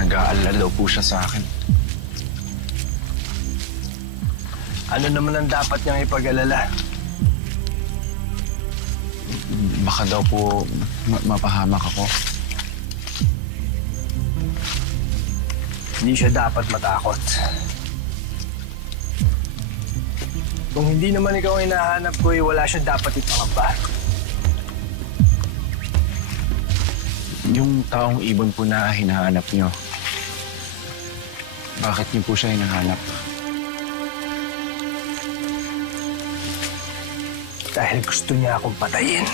Nag-aalala po siya sa akin. Ano naman ang dapat niyang ipag-alala? Baka daw po mapahamak ako. Hindi siya dapat matakot. Kung hindi naman ikaw ang hinahanap ko, wala siya dapat ipangamba. Yung taong ibon po na hinahanap niyo, bakit niyo po siya hinahanap? Dahil gusto niya akong patayin.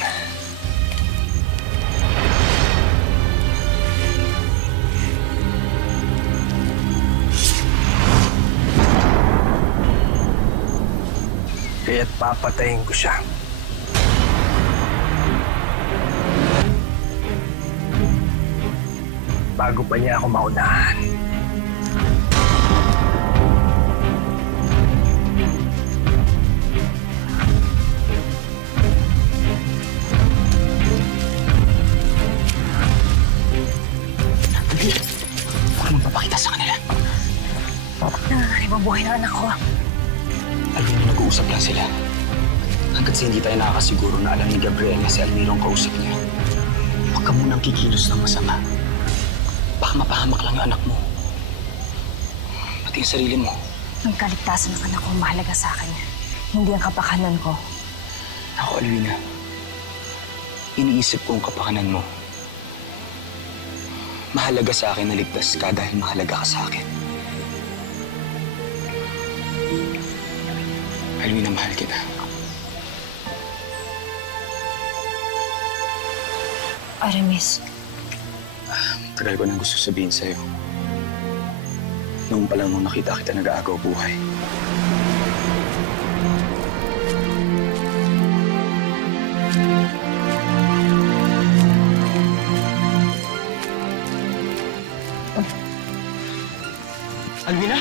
Kaya't papatayin ko siya. Bago pa niya ako maunahan. Hindi. Huwag mong papakita sa kanila. Nangangarib ang buhay ng anak ko. Alvin, nag-uusap lang sila. Hanggat hindi tayo nakakasiguro na alam ni Gabriel na si Almiro ang kausap niya. Huwag ka munang kikilos ng masama. Baka mapahamak lang ang anak mo. Pati ang sarili mo. Ang kaligtasan ng anak ko mahalaga sa akin. Hindi ang kapakanan ko. Ako, Alvina. Iniisip ko ang kapakanan mo. Mahalaga sa akin na ligtas ka dahil mahalaga ka sa akin. Alvina, mahal kita. Aramis. Tagal ko nang gusto sabihin sa'yo. Noong pa lang nung nakita kita nag-aagaw buhay. Alvina?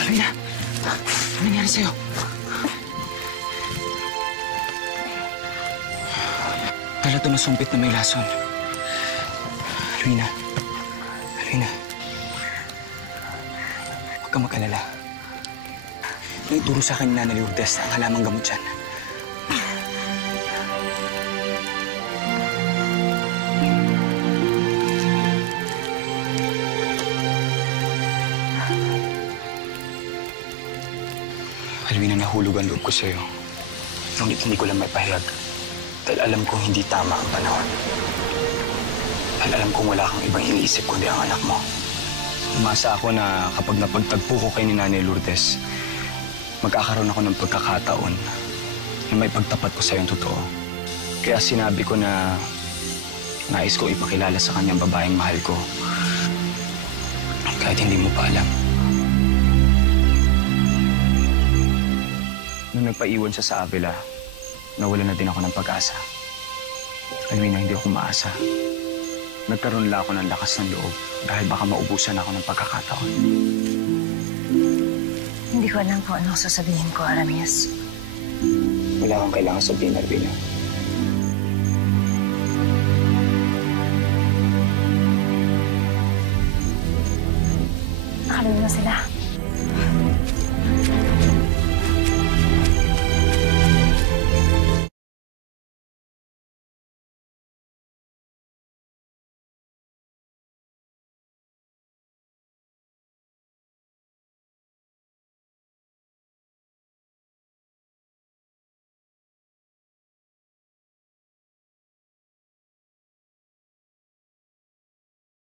Alvina? Ano nangyari sa'yo? Dala ito na sumpit na may lason. Alvina. Alvina. Huwag kang mag-alala. Naituro sa akin ni Nana Lourdes ang halamang gamot dyan. Alvina, nahulog ang loob ko sa'yo. Ngunit hindi ko lang may pahayag. Dahil alam kong hindi tama ang panahon. Dahil alam kong wala kang ibang iniisip kundi ang anak mo. Umasa ako na kapag napagtagpo ko kay ni Nanay Lourdes, magkakaroon ako ng pagkakataon na may pagtapat ko sa'yo ang totoo. Kaya sinabi ko na nais ko ipakilala sa kanyang babaeng mahal ko. Kahit hindi mo pa alam. Nung nagpaiwan siya sa Avila, nawalan na din ako ng pag-asa. Alvina, hindi ako maasa. Nagkaroon lang ako ng lakas ng loob dahil baka maubusan ako ng pagkakataon. Hindi ko alam kung anong sasabihin ko, Aramis. Wala kang kailangan sabihin, Alvina. Nakalayo na sila.